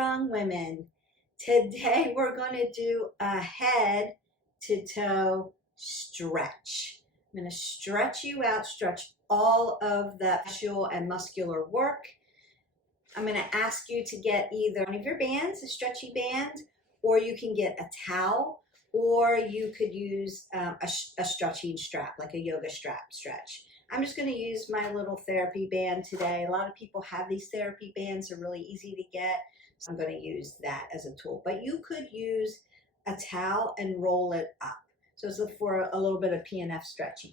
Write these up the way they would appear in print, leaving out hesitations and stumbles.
strong women. Today we're going to do a head to toe stretch. I'm going to stretch you out, stretch all of the facial and muscular work. I'm going to ask you to get either one of your bands, a stretchy band, or you can get a towel, or you could use a stretching strap, like a yoga strap stretch. I'm just going to use my little therapy band today. A lot of people have these therapy bands. They're really easy to get. So I'm going to use that as a tool. But you could use a towel and roll it up. So it's for a little bit of PNF stretching.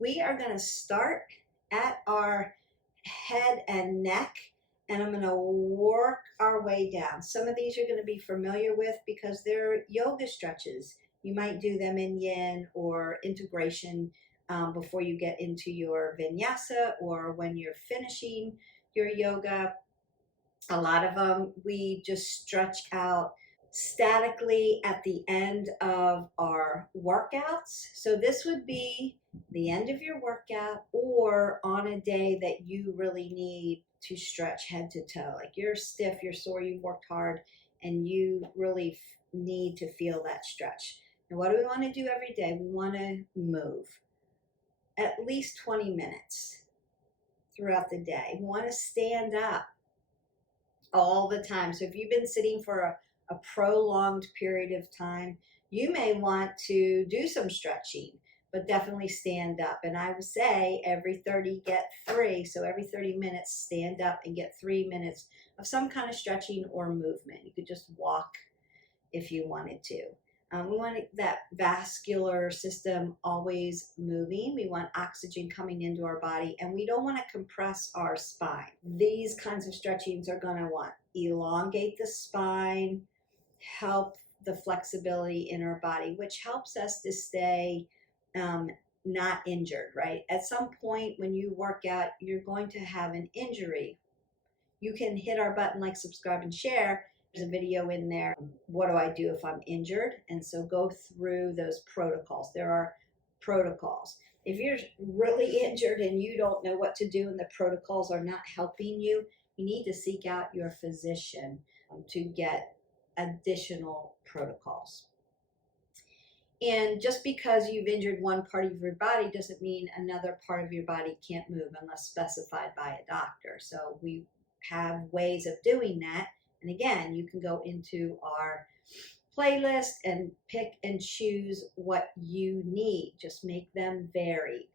We are going to start at our head and neck, and I'm going to work our way down. Some of these you're going to be familiar with because they're yoga stretches. You might do them in yin or integration before you get into your vinyasa or when you're finishing your yoga. A lot of them we just stretch out statically at the end of our workouts. So this would be the end of your workout or on a day that you really need to stretch head to toe. Like you're stiff, you're sore, you've worked hard, and you really need to feel that stretch. And what do we want to do every day? We want to move at least 20 minutes throughout the day. We want to stand up all the time. So if you've been sitting for a prolonged period of time, you may want to do some stretching, but definitely stand up. And I would say every 30, get 3. So every 30 minutes, stand up and get 3 minutes of some kind of stretching or movement. You could just walk if you wanted to. We want that vascular system always moving. We want oxygen coming into our body, and we don't want to compress our spine. These kinds of stretchings are going to elongate the spine, help the flexibility in our body, which helps us to stay not injured, right? At some point when you work out, you're going to have an injury. You can hit our button like, subscribe, and share. There's a video in there. What do I do if I'm injured? And so go through those protocols. There are protocols. If you're really injured and you don't know what to do and the protocols are not helping you, you need to seek out your physician to get additional protocols. And just because you've injured one part of your body doesn't mean another part of your body can't move unless specified by a doctor. So we have ways of doing that. And again, you can go into our playlist and pick and choose what you need. Just make them varied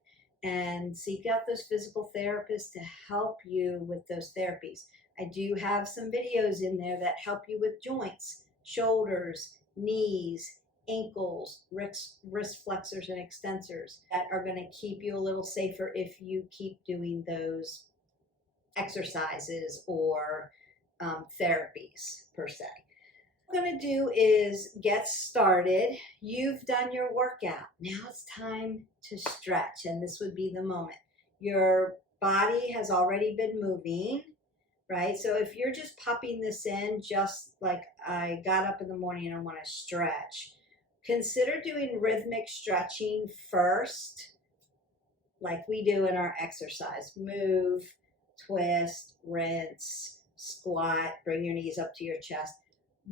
and seek out those physical therapists to help you with those therapies. I do have some videos in there that help you with joints, shoulders, knees, ankles, wrist flexors and extensors that are going to keep you a little safer if you keep doing those exercises or therapies per se. What we're going to do is get started. You've done your workout. Now it's time to stretch, and this would be the moment. Your body has already been moving, right? So if you're just popping this in, just like I got up in the morning and I want to stretch, consider doing rhythmic stretching first, like we do in our exercise. Move, twist, rinse, squat, bring your knees up to your chest.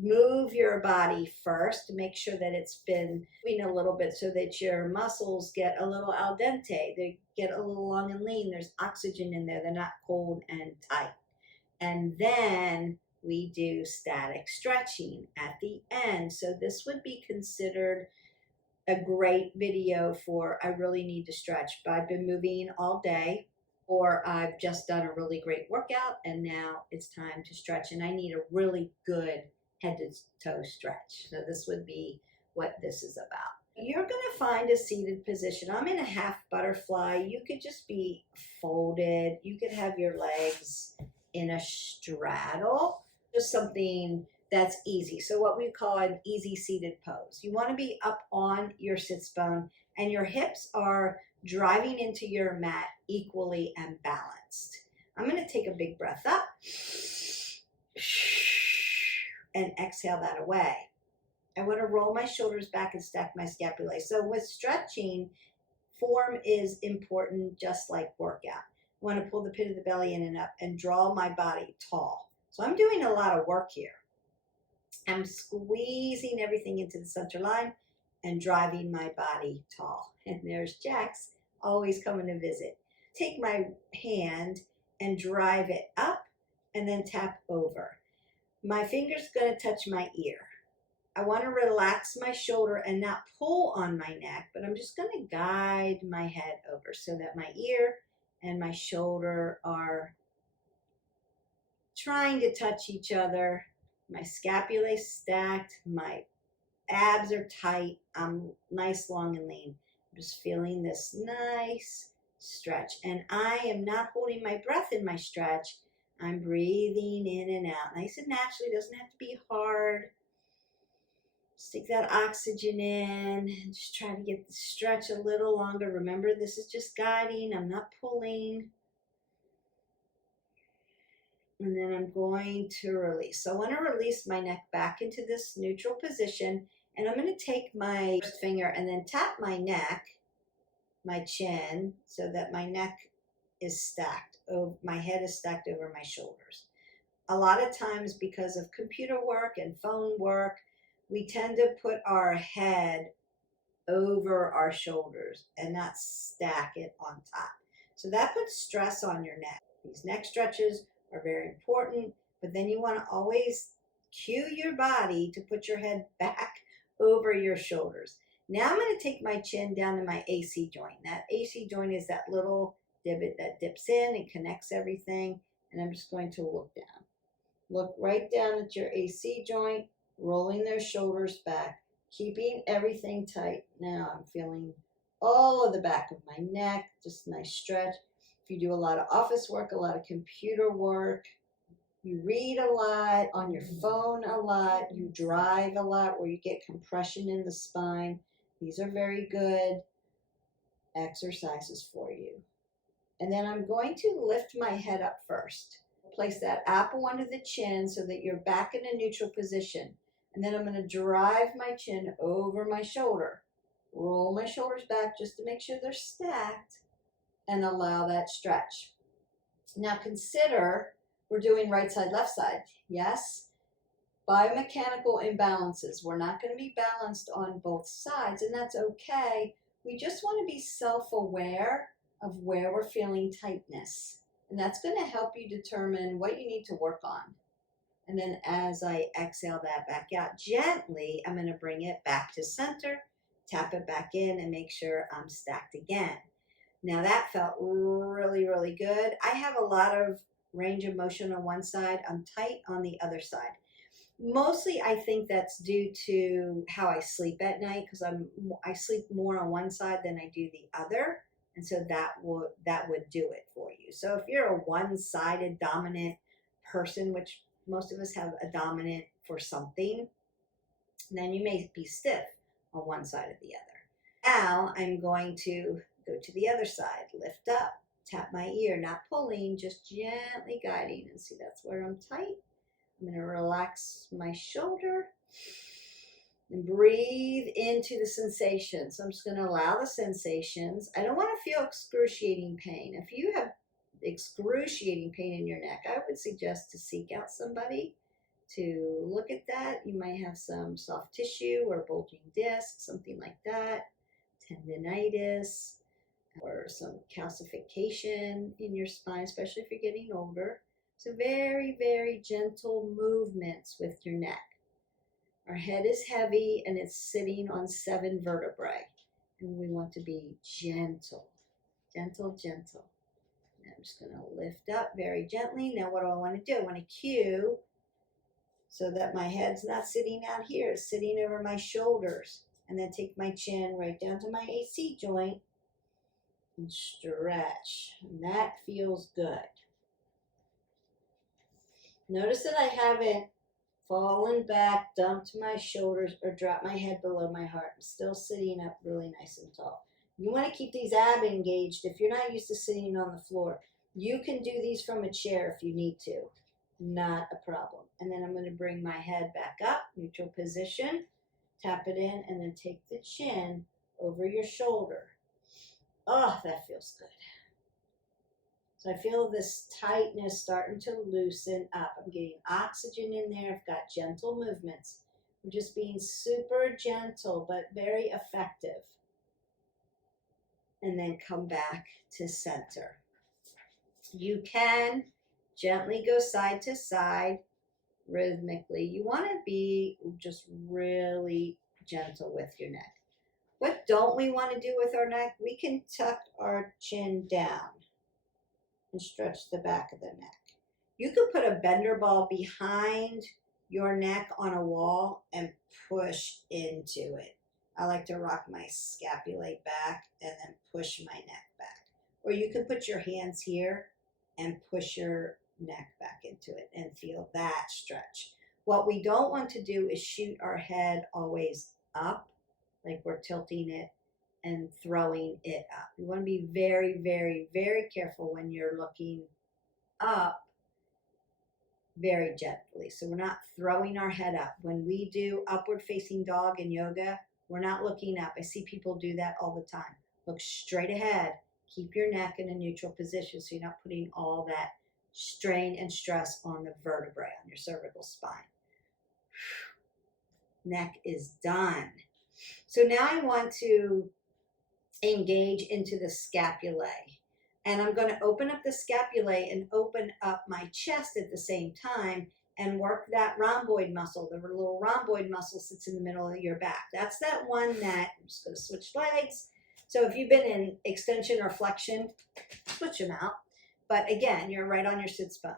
Move your body first to make sure that it's been moving a little bit so that your muscles get a little al dente. They get a little long and lean. There's oxygen in there. They're not cold and tight. And then we do static stretching at the end. So this would be considered a great video for I really need to stretch, but I've been moving all day, or I've just done a really great workout and now it's time to stretch and I need a really good head to toe stretch. So this would be what this is about. You're going to find a seated position. I'm in a half butterfly. You could just be folded. You could have your legs in a straddle, just something that's easy. So what we call an easy seated pose. You want to be up on your sits bone and your hips are driving into your mat equally and balanced. I'm going to take a big breath up and exhale that away. I want to roll my shoulders back and stack my scapulae. So with stretching, form is important just like workout. I want to pull the pit of the belly in and up and draw my body tall. So I'm doing a lot of work here. I'm squeezing everything into the center line and driving my body tall. And there's Jax always coming to visit. Take my hand and drive it up and then tap over. My finger's going to touch my ear. I want to relax my shoulder and not pull on my neck, but I'm just going to guide my head over so that my ear and my shoulder are trying to touch each other. My scapulae stacked, my abs are tight, I'm nice, long, and lean. I'm just feeling this nice stretch. And I am not holding my breath in my stretch. I'm breathing in and out. Nice and naturally, doesn't have to be hard. Just take that oxygen in and just try to get the stretch a little longer. Remember, this is just guiding. I'm not pulling. And then I'm going to release. So I want to release my neck back into this neutral position. And I'm going to take my finger and then tap my neck, my chin, so that my neck is stacked. My head is stacked over my shoulders. A lot of times because of computer work and phone work, we tend to put our head over our shoulders and not stack it on top. So that puts stress on your neck. These neck stretches are very important, but then you want to always cue your body to put your head back over your shoulders. Now I'm going to take my chin down to my AC joint. That AC joint is that little divot that dips in and connects everything, and I'm just going to look down. Look right down at your AC joint, rolling their shoulders back, keeping everything tight. Now I'm feeling all of the back of my neck, just a nice stretch. If you do a lot of office work, a lot of computer work, you read a lot, on your phone a lot, you drive a lot where you get compression in the spine, these are very good exercises for you. And then I'm going to lift my head up first. Place that apple under the chin so that you're back in a neutral position. And then I'm going to drive my chin over my shoulder. Roll my shoulders back just to make sure they're stacked and allow that stretch. Now consider we're doing right side, left side. Yes? Biomechanical imbalances. We're not going to be balanced on both sides, and that's okay. We just want to be self-aware of where we're feeling tightness. And that's going to help you determine what you need to work on. And then as I exhale that back out gently, I'm going to bring it back to center, tap it back in, and make sure I'm stacked again. Now that felt really, really good. I have a lot of range of motion on one side. I'm tight on the other side. Mostly I think that's due to how I sleep at night, because I sleep more on one side than I do the other. And so that would do it for you. So if you're a one-sided dominant person, which most of us have a dominant for something, then you may be stiff on one side or the other. Now I'm going to go to the other side, lift up, tap my ear, not pulling, just gently guiding. And see, that's where I'm tight. I'm going to relax my shoulder and breathe into the sensations. So I'm just going to allow the sensations. I don't want to feel excruciating pain. If you have excruciating pain in your neck, I would suggest to seek out somebody to look at that. You might have some soft tissue or bulging disc, something like that, tendonitis, or some calcification in your spine, especially if you're getting older. So very, very gentle movements with your neck. Our head is heavy and it's sitting on 7 vertebrae. And we want to be gentle, gentle, gentle. And I'm just going to lift up very gently. Now what do I want to do? I want to cue so that my head's not sitting out here, it's sitting over my shoulders. And then take my chin right down to my AC joint and stretch. And that feels good. Notice that I haven't fallen back, dumped my shoulders, or dropped my head below my heart. I'm still sitting up really nice and tall. You want to keep these abs engaged. If you're not used to sitting on the floor, you can do these from a chair if you need to. Not a problem. And then I'm going to bring my head back up, neutral position, tap it in, and then take the chin over your shoulder. Oh, that feels good. So I feel this tightness starting to loosen up. I'm getting oxygen in there. I've got gentle movements. I'm just being super gentle, but very effective. And then come back to center. You can gently go side to side rhythmically. You want to be just really gentle with your neck. What don't we want to do with our neck? We can tuck our chin down and stretch the back of the neck. You could put a bender ball behind your neck on a wall and push into it. I like to rock my scapulae back and then push my neck back. Or you can put your hands here and push your neck back into it and feel that stretch. What we don't want to do is shoot our head always up, like we're tilting it and throwing it up. You want to be very, very, very careful when you're looking up very gently. So we're not throwing our head up. When we do upward facing dog in yoga, we're not looking up. I see people do that all the time. Look straight ahead. Keep your neck in a neutral position so you're not putting all that strain and stress on the vertebrae, on your cervical spine. Neck is done. So now I want to engage into the scapulae. And I'm going to open up the scapulae and open up my chest at the same time and work that rhomboid muscle. The little rhomboid muscle sits in the middle of your back. That's that one that, I'm just going to switch legs. So if you've been in extension or flexion, switch them out. But again, you're right on your sits bone.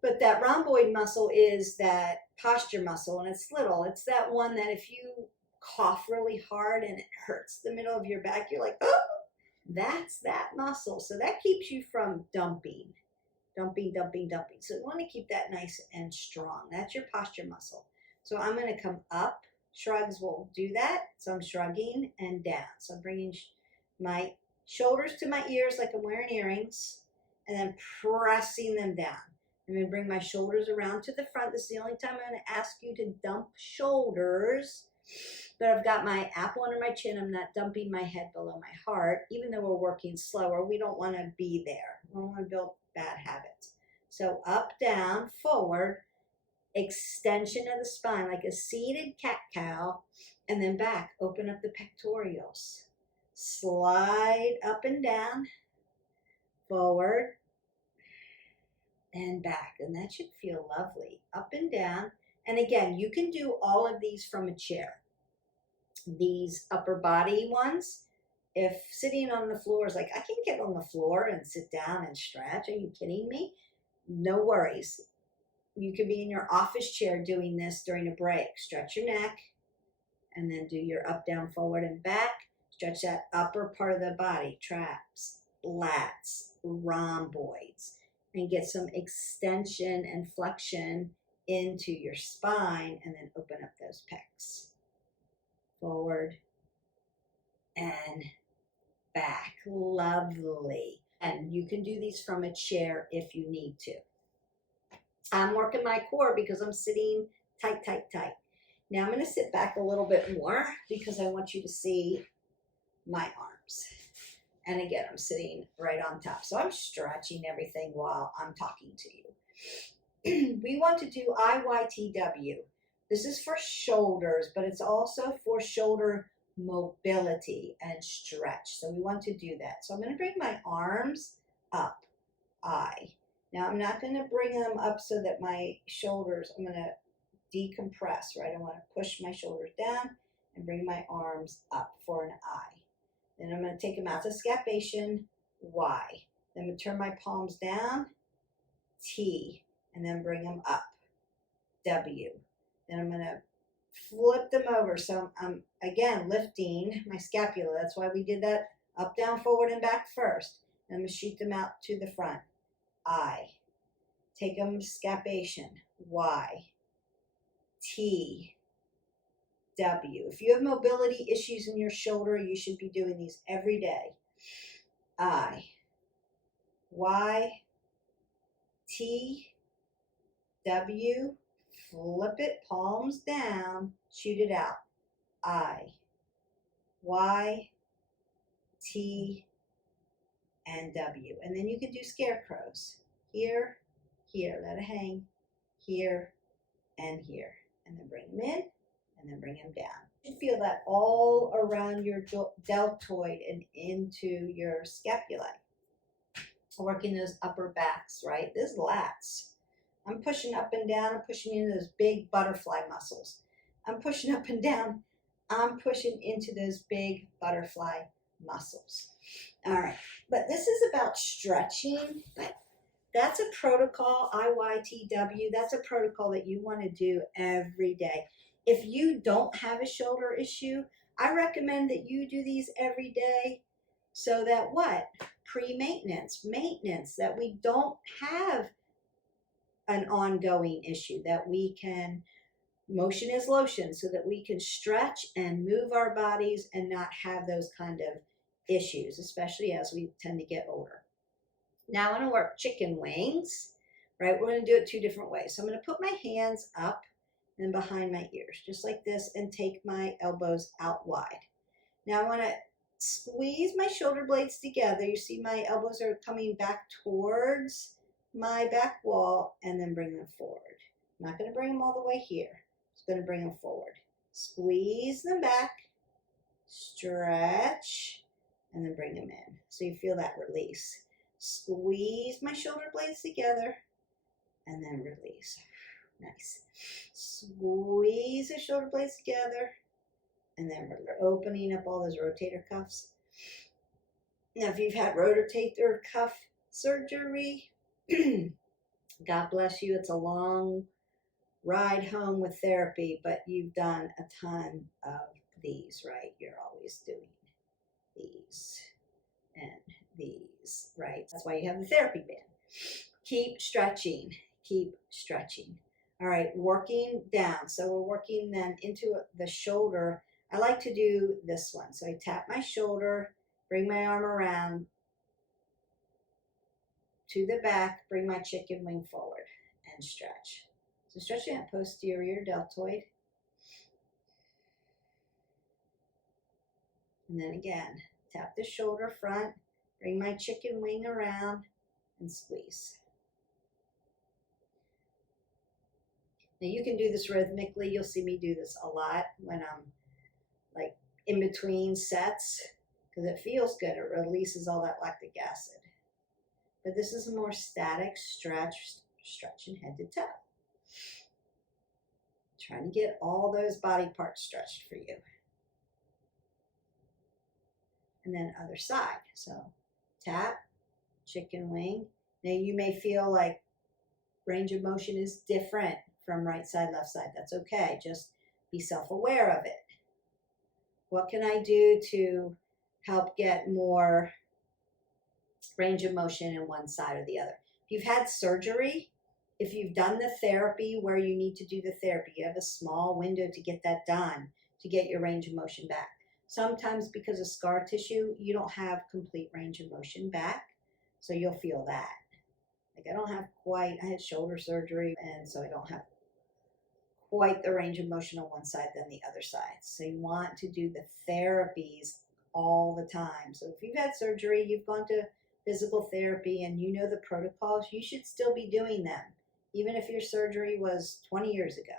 But that rhomboid muscle is that posture muscle, and it's little. It's that one that if you cough really hard and it hurts the middle of your back, you're like, oh, that's that muscle. So that keeps you from dumping. So you want to keep that nice and strong. That's your posture muscle. So I'm going to come up. Shrugs will do that. So I'm shrugging and down. So I'm bringing my shoulders to my ears like I'm wearing earrings and then pressing them down. I'm going to bring my shoulders around to the front. This is the only time I'm going to ask you to dump shoulders. But I've got my apple under my chin. I'm not dumping my head below my heart. Even though we're working slower, we don't want to be there. We don't want to build bad habits. So up, down, forward, extension of the spine like a seated cat-cow, and then back. Open up the pectorals. Slide up and down, forward, and back. And that should feel lovely. Up and down. And again, you can do all of these from a chair. These upper body ones, if sitting on the floor is like, I can get on the floor and sit down and stretch. Are you kidding me? No worries. You could be in your office chair doing this during a break. Stretch your neck and then do your up, down, forward, and back. Stretch that upper part of the body, traps, lats, rhomboids, and get some extension and flexion into your spine, and then open up those pecs. Forward and back. Lovely. And you can do these from a chair if you need to. I'm working my core because I'm sitting tight. Now I'm going to sit back a little bit more because I want you to see my arms. And again, I'm sitting right on top. So I'm stretching everything while I'm talking to you. We want to do IYTW. This is for shoulders, but it's also for shoulder mobility and stretch. So we want to do that. So I'm going to bring my arms up. Now I'm not going to bring them up so that my shoulders, I'm going to decompress, right? I want to push my shoulders down and bring my arms up for an I. Then I'm going to take them out to scapation, Y. Then I'm going to turn my palms down, T, and then bring them up, W. Then I'm going to flip them over. So I'm, again, lifting my scapula. That's why we did that up, down, forward, and back first. And I'm going to shoot them out to the front. I. Take them scapation. Y. T. W. If you have mobility issues in your shoulder, you should be doing these every day. I. Y. T. W. Flip it, palms down, shoot it out. I. Y. T. and W. And then you can do scarecrows. Here, here, let it hang, here, and here. And then bring them in, and then bring them down. You feel that all around your deltoid and into your scapulae. Working those upper backs, right? This is lats. I'm pushing up and down. I'm pushing into those big butterfly muscles. I'm pushing up and down. I'm pushing into those big butterfly muscles. All right, but this is about stretching. That's a protocol, IYTW. That's a protocol that you want to do every day. If you don't have a shoulder issue, I recommend that you do these every day so that what? Pre-maintenance, maintenance, that we don't have an ongoing issue, that we can, motion is lotion, so that we can stretch and move our bodies and not have those kind of issues, especially as we tend to get older. Now I want to work chicken wings, right? We're going to do it two different ways. So I'm going to put my hands up and behind my ears, just like this, and take my elbows out wide. Now I want to squeeze my shoulder blades together. You see my elbows are coming back towards my back wall, and then bring them forward. I'm not going to bring them all the way here. Just going to bring them forward. Squeeze them back, stretch, and then bring them in. So you feel that release. Squeeze my shoulder blades together, and then release. Nice. Squeeze the shoulder blades together, and then we're opening up all those rotator cuffs. Now, if you've had rotator cuff surgery, God bless you. It's a long ride home with therapy, but you've done a ton of these, right? You're always doing these and these, right? That's why you have the therapy band. Keep stretching, keep stretching. All right, working down. So we're working then into the shoulder. I like to do this one. So I tap my shoulder, bring my arm around to the back, bring my chicken wing forward and stretch. So stretching that posterior deltoid. And then again, tap the shoulder front, bring my chicken wing around and squeeze. Now you can do this rhythmically. You'll see me do this a lot when I'm like in between sets because it feels good. It releases all that lactic acid. But this is a more static stretch, stretching head to toe. Trying to get all those body parts stretched for you. And then other side. So tap, chicken wing. Now you may feel like range of motion is different from right side, left side. That's okay. Just be self-aware of it. What can I do to help get more range of motion in one side or the other? If you've had surgery, if you've done the therapy where you need to do the therapy, you have a small window to get that done, to get your range of motion back. Sometimes because of scar tissue, you don't have complete range of motion back, so you'll feel that. Like I had shoulder surgery, and so I don't have quite the range of motion on one side than the other side. So you want to do the therapies all the time. So if you've had surgery, you've gone to physical therapy, and you know the protocols, you should still be doing them, even if your surgery was 20 years ago.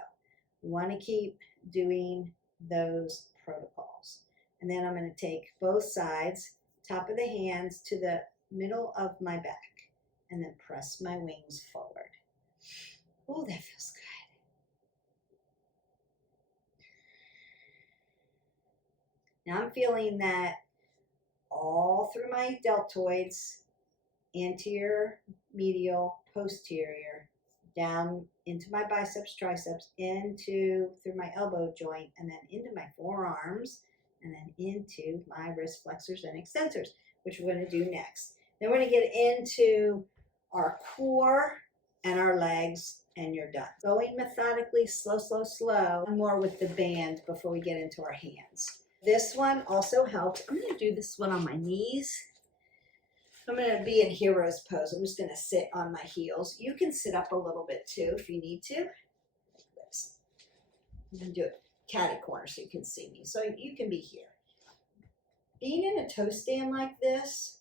You want to keep doing those protocols. And then I'm going to take both sides, top of the hands to the middle of my back, and then press my wings forward. Oh, that feels good. Now I'm feeling that all through my deltoids, anterior, medial, posterior, down into my biceps, triceps, through my elbow joint, and then into my forearms, and then into my wrist flexors and extensors, which we're going to do next. Then we're going to get into our core and our legs, and you're done. Going methodically, slow, slow, slow, and more with the band before we get into our hands. This one also helps. I'm going to do this one on my knees. I'm going to be in hero's pose. I'm just going to sit on my heels. You can sit up a little bit too if you need to. Like this. I'm going to do it catty corner so you can see me. So you can be here. Being in a toe stand like this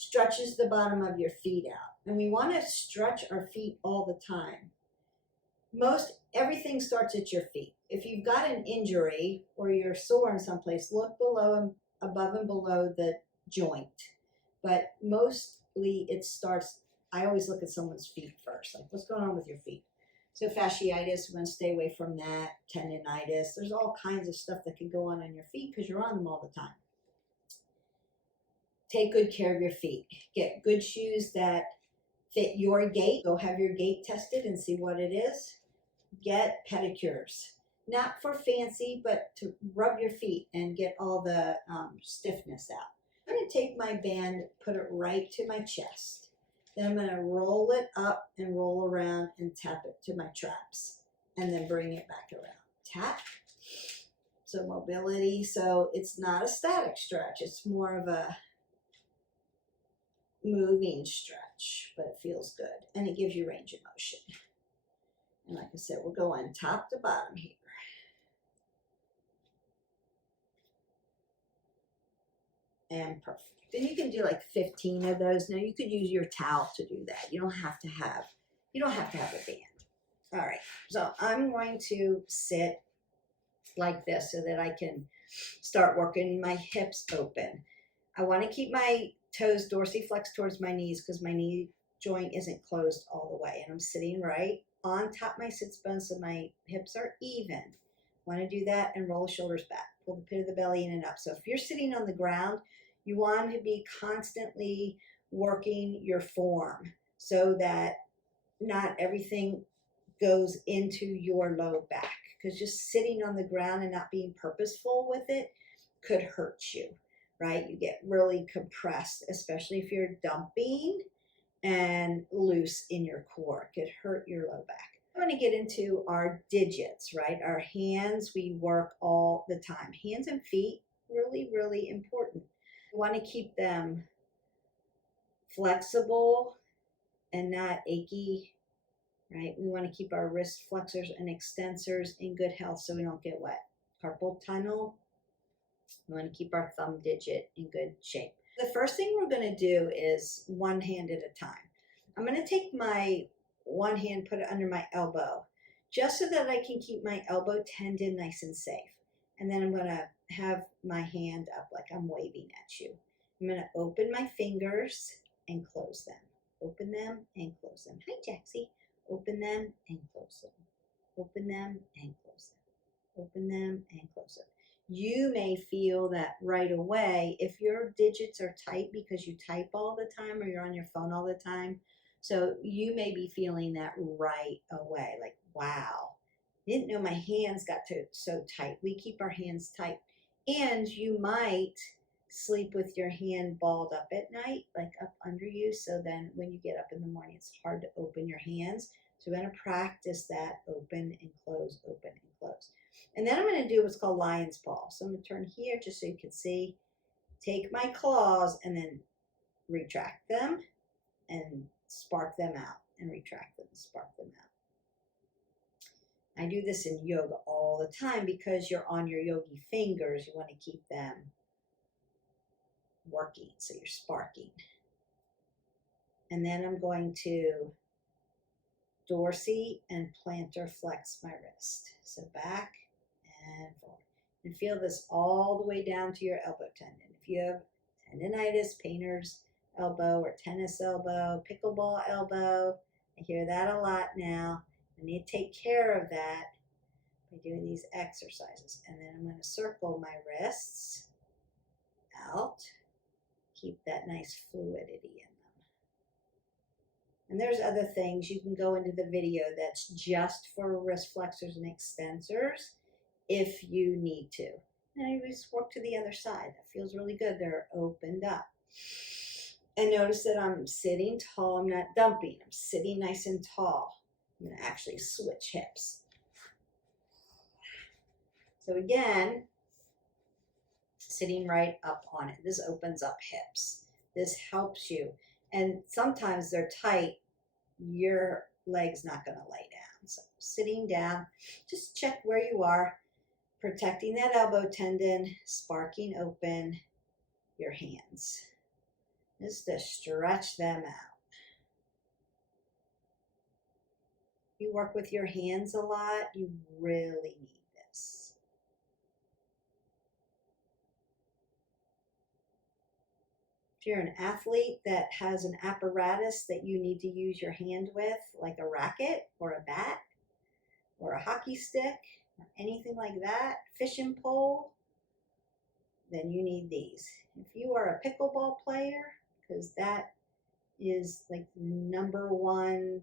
stretches the bottom of your feet out. And we want to stretch our feet all the time. Everything starts at your feet. If you've got an injury or you're sore in someplace, look below and above and below the joint. But mostly it starts, I always look at someone's feet first. Like, what's going on with your feet? So fasciitis, we want to stay away from that. Tendonitis, there's all kinds of stuff that can go on your feet because you're on them all the time. Take good care of your feet. Get good shoes that fit your gait. Go have your gait tested and see what it is. Get pedicures. Not for fancy, but to rub your feet and get all the stiffness out. I'm going to take my band, put it right to my chest. Then I'm going to roll it up and roll around and tap it to my traps. And then bring it back around. Tap. So mobility. So it's not a static stretch. It's more of a moving stretch, but it feels good. And it gives you range of motion. And like I said, we're going top to bottom here. And perfect. Then you can do like 15 of those. Now you could use your towel to do that. You don't have to have a band. All right. So I'm going to sit like this so that I can start working my hips open. I want to keep my toes dorsiflexed towards my knees because my knee joint isn't closed all the way. And I'm sitting right on top of my sits bone so my hips are even. Want to do that and roll the shoulders back. Pull the pit of the belly in and up. So if you're sitting on the ground, you want to be constantly working your form so that not everything goes into your low back. Because just sitting on the ground and not being purposeful with it could hurt you, right? You get really compressed, especially if you're dumping and loose in your core. It could hurt your low back. I'm going to get into our digits, right? Our hands, we work all the time. Hands and feet, really, really important. We want to keep them flexible and not achy, right? We want to keep our wrist flexors and extensors in good health so we don't get wet. Carpal tunnel, we want to keep our thumb digit in good shape. The first thing we're going to do is one hand at a time. I'm going to take my one hand, put it under my elbow, just so that I can keep my elbow tendon nice and safe. And then I'm going to have my hand up like I'm waving at you. I'm going to open my fingers and close them. Open them and close them. Hi, Jaxie. Open them and close them. Open them and close them. Open them and close them. You may feel that right away if your digits are tight because you type all the time or you're on your phone all the time. So you may be feeling that right away, like, wow, didn't know my hands got so tight. We keep our hands tight. And you might sleep with your hand balled up at night, like up under you. So then when you get up in the morning, it's hard to open your hands. So we're going to practice that open and close, open and close. And then I'm going to do what's called lion's paw. So I'm going to turn here just so you can see. Take my claws and then retract them and spark them out and retract them and spark them out. I do this in yoga all the time because you're on your yogi fingers. You want to keep them working, so you're sparking. And then I'm going to dorsi and plantar flex my wrist. So back and forward. And feel this all the way down to your elbow tendon. If you have tendonitis, painter's elbow or tennis elbow, pickleball elbow, I hear that a lot now. I need to take care of that by doing these exercises. And then I'm going to circle my wrists out. Keep that nice fluidity in them. And there's other things. You can go into the video that's just for wrist flexors and extensors if you need to. And I just work to the other side. That feels really good. They're opened up. And notice that I'm sitting tall. I'm not dumping. I'm sitting nice and tall. I'm going to actually switch hips. So again, sitting right up on it. This opens up hips. This helps you. And sometimes they're tight. Your leg's not going to lay down. So sitting down, just check where you are, protecting that elbow tendon, sparking open your hands. is to stretch them out. If you work with your hands a lot, you really need this. If you're an athlete that has an apparatus that you need to use your hand with, like a racket or a bat or a hockey stick or anything like that, fishing pole, then you need these. If you are a pickleball player, because that is like the #1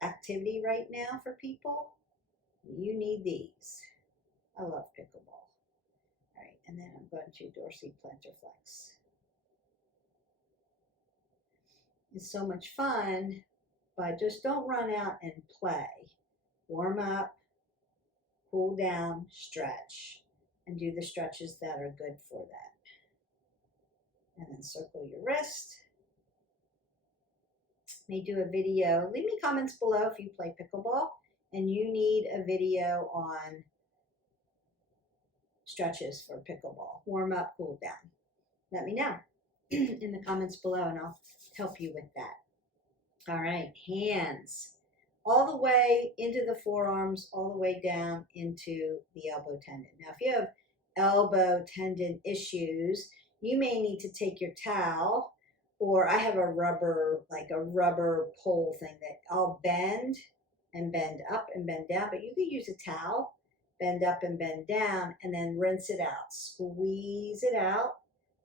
activity right now for people, you need these. I love pickleball. All right, and then I'm going to dorsal plantar flex. It's so much fun, but just don't run out and play. Warm up, cool down, stretch, and do the stretches that are good for that. And then circle your wrist. May do a video. Leave me comments below if you play pickleball and you need a video on stretches for pickleball. Warm up, cool down. Let me know in the comments below and I'll help you with that. All right, hands all the way into the forearms, all the way down into the elbow tendon. Now, if you have elbow tendon issues, you may need to take your towel, or I have a rubber pole thing that I'll bend and bend up and bend down, but you could use a towel, bend up and bend down, and then rinse it out. Squeeze it out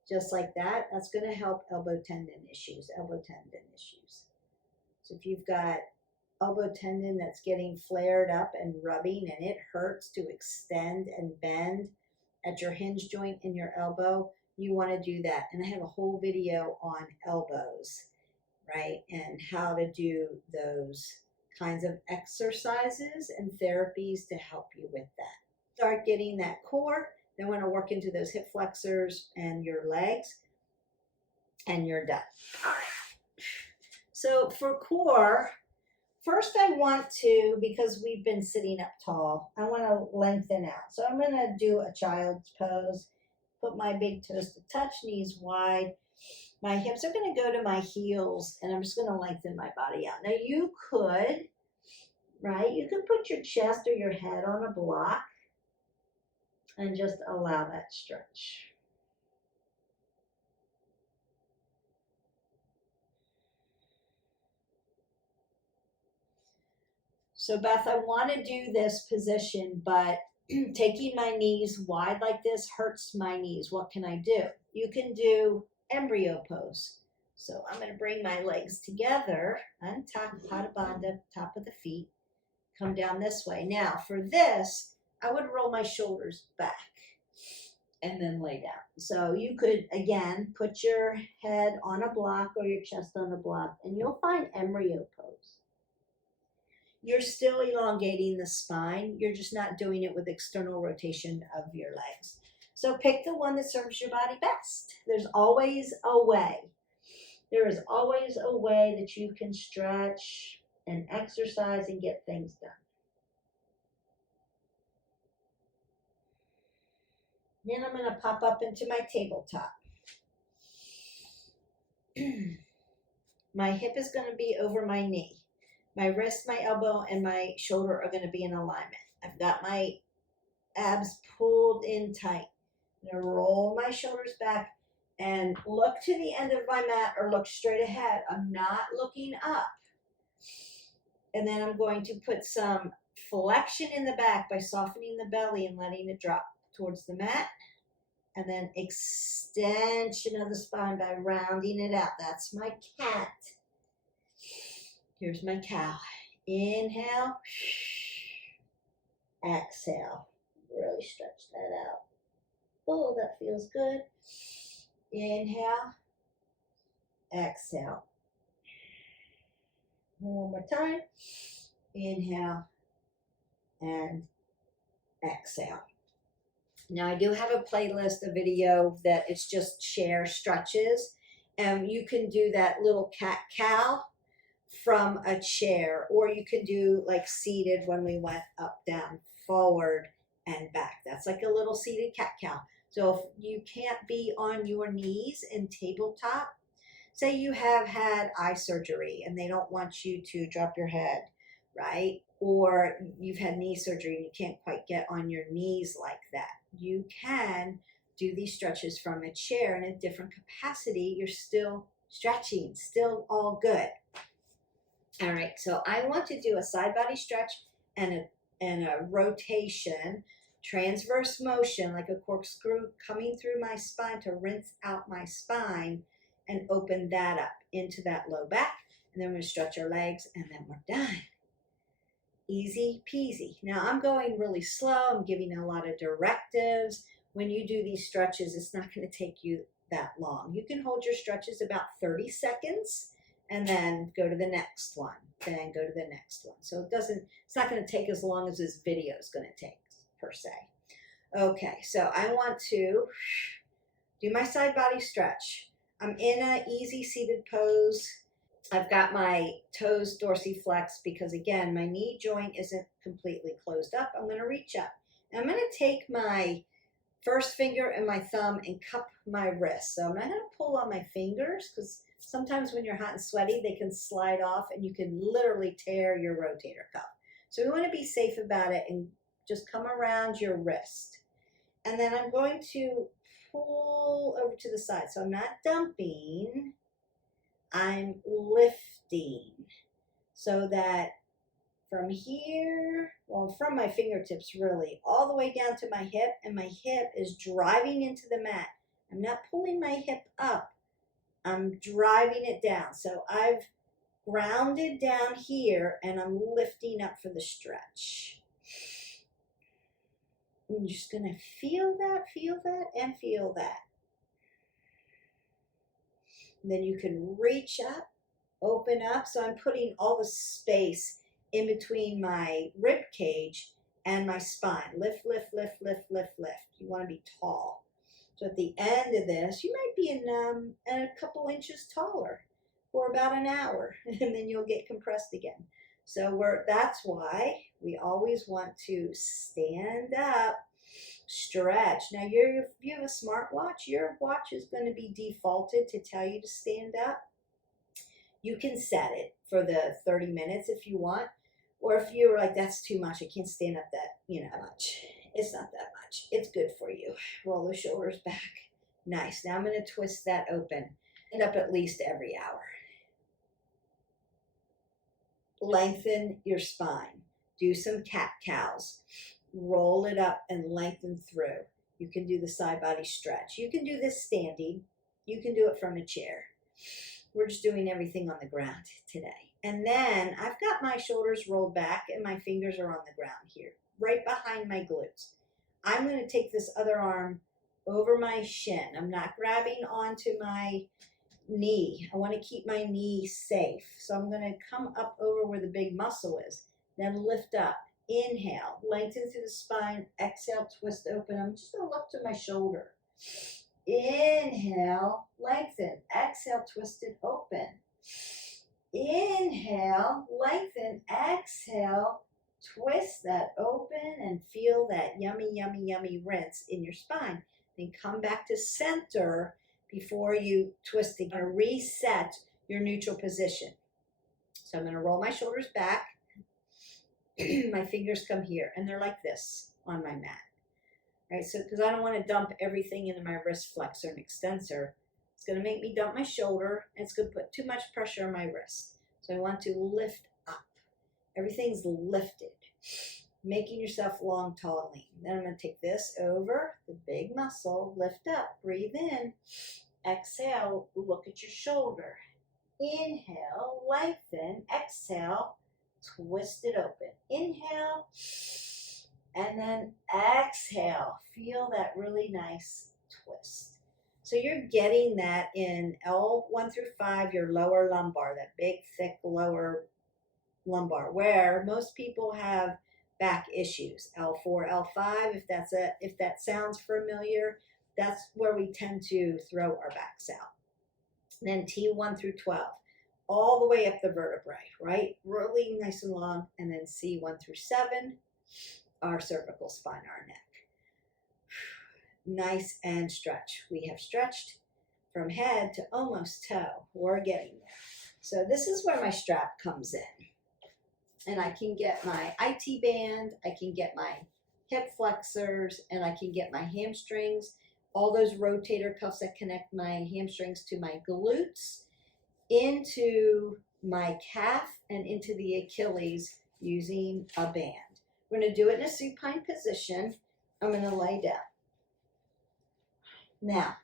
just like that. That's going to help elbow tendon issues. So if you've got elbow tendon that's getting flared up and rubbing and it hurts to extend and bend at your hinge joint in your elbow, you want to do that. And I have a whole video on elbows, right? And how to do those kinds of exercises and therapies to help you with that. Start getting that core. Then we're going to work into those hip flexors and your legs, and you're done. All right. So for core, first I want to, because we've been sitting up tall, I want to lengthen out. So I'm going to do a child's pose. Put my big toes to touch, knees wide. My hips are going to go to my heels, and I'm just going to lengthen my body out. Now you could, right, you could put your chest or your head on a block and just allow that stretch. So Beth, I want to do this position, but taking my knees wide like this hurts my knees. What can I do? You can do embryo pose. So I'm going to bring my legs together, untap, Pada Bandha, top of the feet, come down this way. Now for this, I would roll my shoulders back and then lay down. So you could, again, put your head on a block or your chest on a block, and you'll find embryo pose. You're still elongating the spine. You're just not doing it with external rotation of your legs. So pick the one that serves your body best. There's always a way. There is always a way that you can stretch and exercise and get things done. Then I'm going to pop up into my tabletop. My hip is going to be over my knee. My wrist, my elbow, and my shoulder are going to be in alignment. I've got my abs pulled in tight. I'm going to roll my shoulders back and look to the end of my mat or look straight ahead. I'm not looking up. And then I'm going to put some flexion in the back by softening the belly and letting it drop towards the mat. And then extension of the spine by rounding it out. That's my cat. Here's my cow. Inhale. Exhale. Really stretch that out. Oh, that feels good. Inhale. Exhale. One more time. Inhale. And exhale. Now I do have a playlist, a video that it's just chair stretches. And you can do that little cat-cow from a chair, or you can do like seated when we went up, down, forward, and back. That's like a little seated cat-cow. So if you can't be on your knees in tabletop, say you have had eye surgery and they don't want you to drop your head, right? Or you've had knee surgery and you can't quite get on your knees like that. You can do these stretches from a chair in a different capacity. You're still stretching, still all good. All right, so I want to do a side body stretch and a rotation, transverse motion like a corkscrew coming through my spine to rinse out my spine and open that up into that low back. And then we're going to stretch our legs and then we're done. Easy peasy. Now I'm going really slow. I'm giving a lot of directives. When you do these stretches, it's not going to take you that long. You can hold your stretches about 30 seconds and then go to the next one, then go to the next one. So it's not going to take as long as this video is going to take, per se. Okay, so I want to do my side body stretch. I'm in an easy seated pose. I've got my toes dorsiflexed because, again, my knee joint isn't completely closed up. I'm going to reach up. And I'm going to take my first finger and my thumb and cup my wrist. So I'm not going to pull on my fingers because sometimes when you're hot and sweaty, they can slide off and you can literally tear your rotator cuff. So we want to be safe about it and just come around your wrist. And then I'm going to pull over to the side. So I'm not dumping, I'm lifting. So that from here, well, from my fingertips really, all the way down to my hip, and my hip is driving into the mat. I'm not pulling my hip up, I'm driving it down. So I've grounded down here and I'm lifting up for the stretch. I'm just going to feel that, and feel that. And then you can reach up, open up. So I'm putting all the space in between my rib cage and my spine. Lift, lift, lift, lift, lift, lift. You want to be tall. So at the end of this, you might be in a couple inches taller for about an hour, and then you'll get compressed again. So that's why we always want to stand up, stretch. Now, if you have a smartwatch, your watch is going to be defaulted to tell you to stand up. You can set it for the 30 minutes if you want, or if you're like, that's too much, I can't stand up that, much. It's not that much. It's good for you. Roll the shoulders back. Nice. Now I'm going to twist that open. Stand up at least every hour. Lengthen your spine. Do some cat-cows. Roll it up and lengthen through. You can do the side body stretch. You can do this standing. You can do it from a chair. We're just doing everything on the ground today. And then I've got my shoulders rolled back and my fingers are on the ground here, right behind my glutes. I'm going to take this other arm over my shin. I'm not grabbing onto my knee. I want to keep my knee safe. So I'm going to come up over where the big muscle is, then lift up. Inhale, lengthen through the spine. Exhale, twist open. I'm just going to look to my shoulder. Inhale, lengthen. Exhale, twist it open. Inhale, lengthen. Exhale, twist that open and feel that yummy, yummy, yummy rinse in your spine. Then come back to center before you twist it. You're going to reset your neutral position. So I'm going to roll my shoulders back. My fingers come here, and they're like this on my mat. Right? So, because I don't want to dump everything into my wrist flexor and extensor. It's going to make me dump my shoulder, and it's going to put too much pressure on my wrist. So I want to lift up. Everything's lifted. Making yourself long, tall, and lean. Then I'm going to take this over the big muscle, lift up, breathe in, exhale, look at your shoulder. Inhale, lengthen, exhale, twist it open. Inhale, and then exhale. Feel that really nice twist. So you're getting that in L1 through 5, your lower lumbar, that big, thick lower lumbar, where most people have back issues. L4, L5, if that sounds familiar, that's where we tend to throw our backs out. Then T1 through 12, all the way up the vertebrae, right? Really nice and long. And then C1 through 7, our cervical spine, our neck. nice and stretch. We have stretched from head to almost toe. We're getting there. So this is where my strap comes in. And I can get my IT band, I can get my hip flexors, and I can get my hamstrings, all those rotator cuffs that connect my hamstrings to my glutes, into my calf and into the Achilles using a band. We're going to do it in a supine position. I'm going to lay down. Now,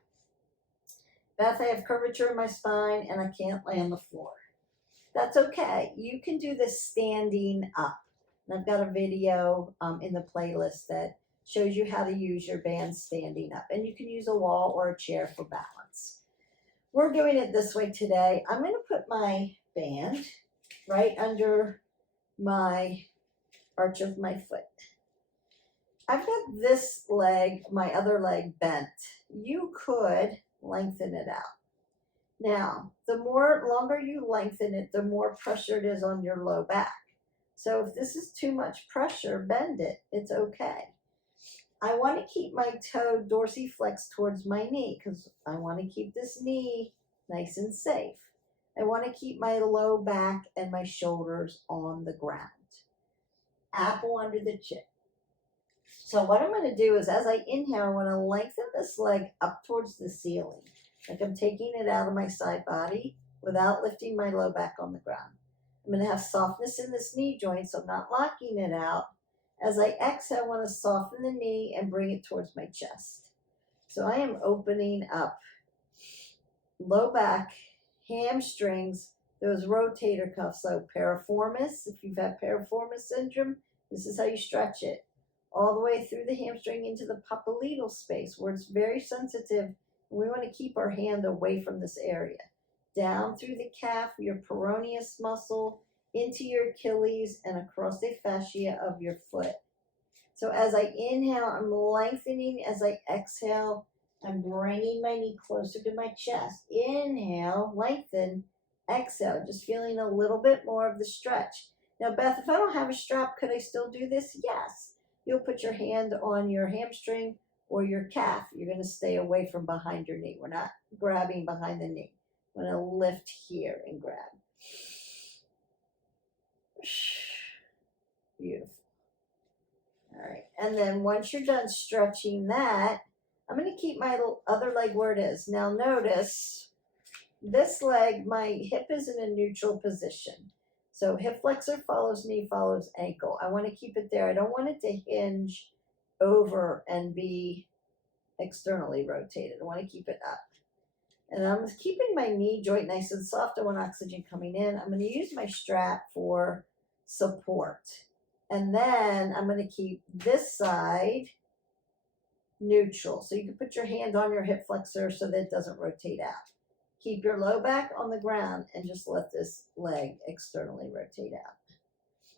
Beth, I have curvature in my spine and I can't lay on the floor. That's okay. You can do this standing up. And I've got a video in the playlist that shows you how to use your band standing up. And you can use a wall or a chair for balance. We're doing it this way today. I'm going to put my band right under my arch of my foot. I've got this leg, my other leg bent. You could lengthen it out. Now, the longer you lengthen it, the more pressure it is on your low back. So if this is too much pressure, bend it. It's okay. I want to keep my toe dorsiflexed towards my knee because I want to keep this knee nice and safe. I want to keep my low back and my shoulders on the ground. Apple under the chin. So what I'm going to do is, as I inhale, I want to lengthen this leg up towards the ceiling. Like I'm taking it out of my side body without lifting my low back on the ground. I'm going to have softness in this knee joint, so I'm not locking it out. As I exhale, I want to soften the knee and bring it towards my chest. So I am opening up low back, hamstrings, those rotator cuffs. So piriformis, if you've had piriformis syndrome, this is how you stretch it. All the way through the hamstring into the popliteal space where it's very sensitive. We want to keep our hand away from this area. Down through the calf, your peroneus muscle, into your Achilles, and across the fascia of your foot. So as I inhale, I'm lengthening. As I exhale, I'm bringing my knee closer to my chest. Inhale, lengthen. Exhale, just feeling a little bit more of the stretch. Now, Beth, if I don't have a strap, could I still do this? Yes. You'll put your hand on your hamstring or your calf. You're going to stay away from behind your knee. We're not grabbing behind the knee. I'm going to lift here and grab. Beautiful. All right. And then once you're done stretching that, I'm going to keep my other leg where it is. Now notice this leg, my hip is in a neutral position. So hip flexor follows knee, follows ankle. I want to keep it there. I don't want it to hinge over and be externally rotated. I want to keep it up. And I'm keeping my knee joint nice and soft. I want oxygen coming in. I'm going to use my strap for support. And then I'm going to keep this side neutral. So you can put your hand on your hip flexor so that it doesn't rotate out. Keep your low back on the ground and just let this leg externally rotate out.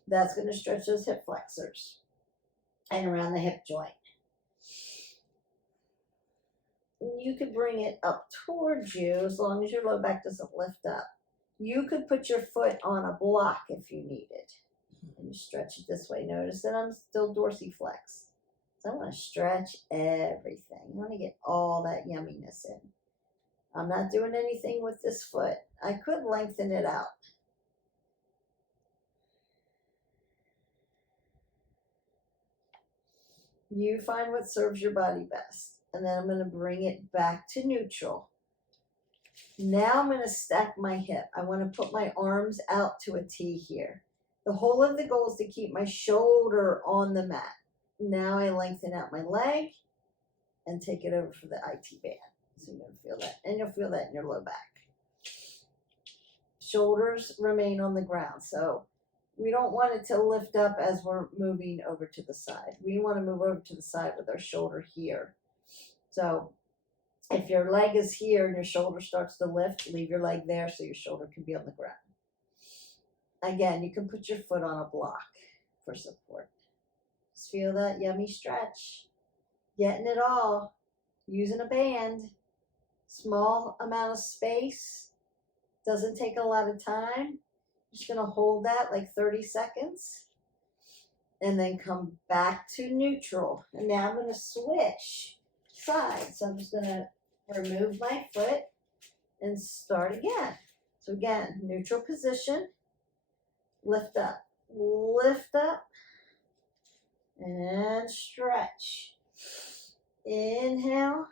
That's going to stretch those hip flexors and around the hip joint. You could bring it up towards you as long as your low back doesn't lift up. You could put your foot on a block if you needed. And you stretch it this way. Notice that I'm still dorsiflex. So I want to stretch everything. I want to get all that yumminess in. I'm not doing anything with this foot. I could lengthen it out. You find what serves your body best. And then I'm going to bring it back to neutral. Now I'm going to stack my hip. I want to put my arms out to a T here. The whole of the goal is to keep my shoulder on the mat. Now I lengthen out my leg and take it over for the IT band. So you're going to feel that. And you'll feel that in your low back. Shoulders remain on the ground. So we don't want it to lift up as we're moving over to the side. We want to move over to the side with our shoulder here. So if your leg is here and your shoulder starts to lift, leave your leg there so your shoulder can be on the ground. Again, you can put your foot on a block for support. Just feel that yummy stretch. Getting it all. Using a band. Small amount of space. Doesn't take a lot of time. Just going to hold that like 30 seconds. And then come back to neutral. And now I'm going to switch side. So I'm just going to remove my foot and start again. So again, neutral position, lift up, and stretch. Inhale.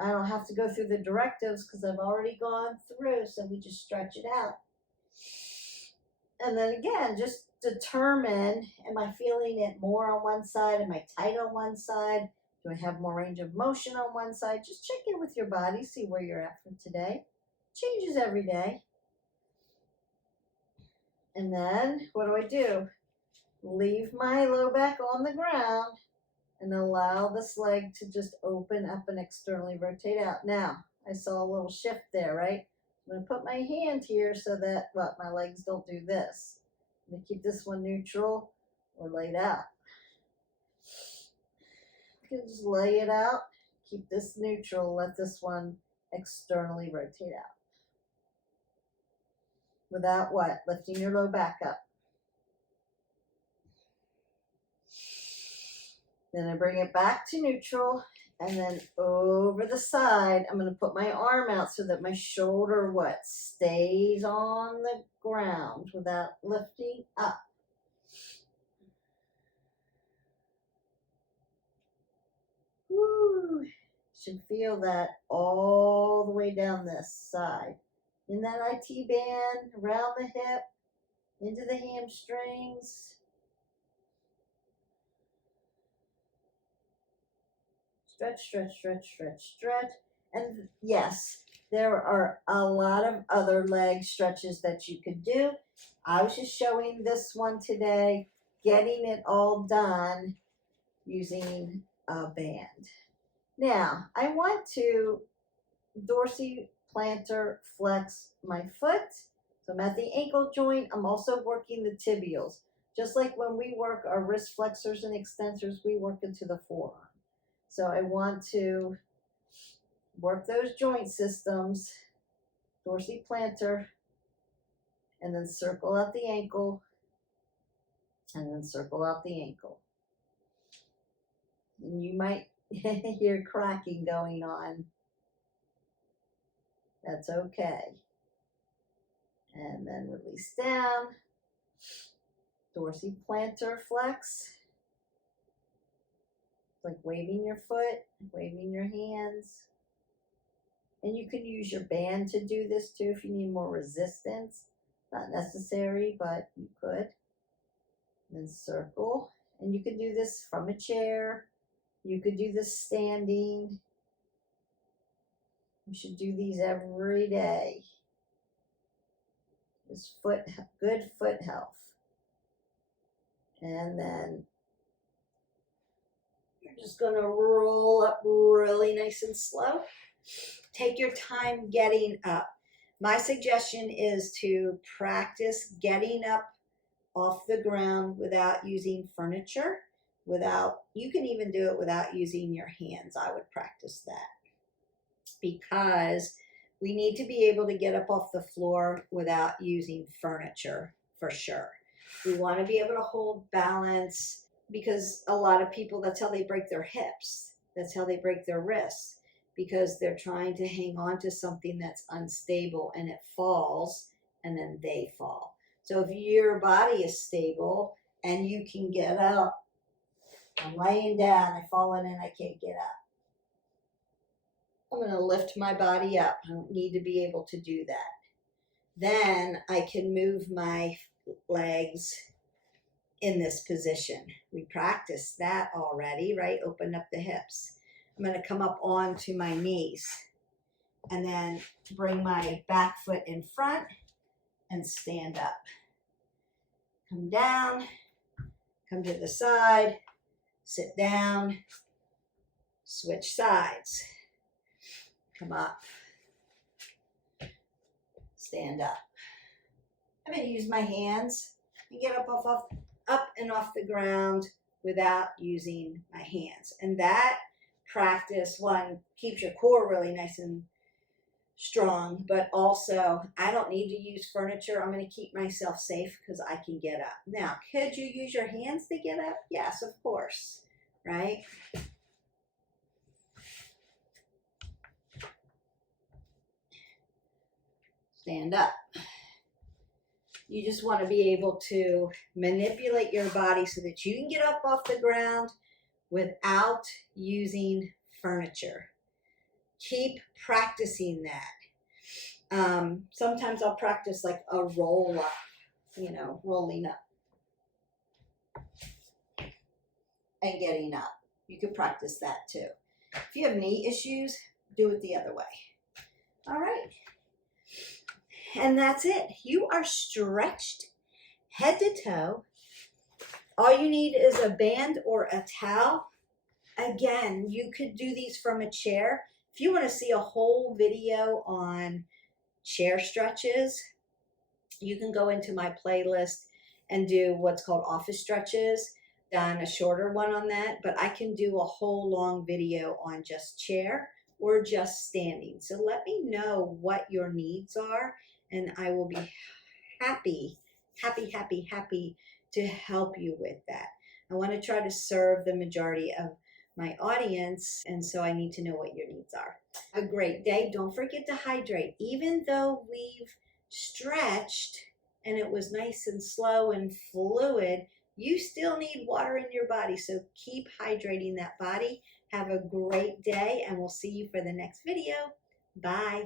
I don't have to go through the directives because I've already gone through, so we just stretch it out. And then again, just determine, am I feeling it more on one side? Am I tight on one side? Do I have more range of motion on one side? Just check in with your body, see where you're at for today. Changes every day. And then what do? Leave my low back on the ground and allow this leg to just open up and externally rotate out. Now, I saw a little shift there, right? I'm going to put my hand here so that, my legs don't do this. I'm going to keep this one neutral or laid out. You can just lay it out, keep this neutral, let this one externally rotate out. Without lifting your low back up. Then I bring it back to neutral, and then over the side, I'm going to put my arm out so that my shoulder, stays on the ground without lifting up. Woo! Should feel that all the way down this side. In that IT band, around the hip, into the hamstrings. Stretch. And yes, there are a lot of other leg stretches that you could do. I was just showing this one today, getting it all done using a band. Now, I want to dorsiplantar flex my foot. So I'm at the ankle joint. I'm also working the tibials. Just like when we work our wrist flexors and extensors, we work into the forearm. So I want to work those joint systems, dorsiplantar, and then circle out the ankle, and then circle out the ankle. And you might hear cracking going on. That's okay. And then release down, dorsiplantar flex. Like waving your foot, waving your hands. And you can use your band to do this too if you need more resistance. Not necessary, but you could. And then circle. And you can do this from a chair. You could do this standing. You should do these every day. This good foot health. And then just going to roll up really nice and slow. Take your time getting up. My suggestion is to practice getting up off the ground without using furniture. You can even do it without using your hands. I would practice that because we need to be able to get up off the floor without using furniture for sure. We want to be able to hold balance. Because a lot of people, that's how they break their hips. That's how they break their wrists. Because they're trying to hang on to something that's unstable and it falls and then they fall. So if your body is stable and you can get up, I'm laying down, I've fallen and I can't get up. I'm going to lift my body up. I don't need to be able to do that. Then I can move my legs in this position. We practiced that already, right? Open up the hips. I'm going to come up onto my knees and then bring my back foot in front and stand up. Come down, come to the side, sit down, switch sides. Come up, stand up. I'm going to use my hands and get up and off the ground without using my hands. And that practice, one, keeps your core really nice and strong, but also I don't need to use furniture. I'm going to keep myself safe because I can get up. Now, could you use your hands to get up? Yes, of course, right? Stand up. You just want to be able to manipulate your body so that you can get up off the ground without using furniture. Keep practicing that. Sometimes I'll practice like a roll up, you know, rolling up and getting up. You could practice that too. If you have knee issues, do it the other way. All right. And that's it. You are stretched head to toe. All you need is a band or a towel. Again, you could do these from a chair. If you want to see a whole video on chair stretches, you can go into my playlist and do what's called office stretches. Done a shorter one on that, but I can do a whole long video on just chair or just standing. So let me know what your needs are, and I will be happy to help you with that. I want to try to serve the majority of my audience, and so I need to know what your needs are. Have a great day. Don't forget to hydrate. Even though we've stretched and it was nice and slow and fluid, you still need water in your body, so keep hydrating that body. Have a great day, and we'll see you for the next video. Bye.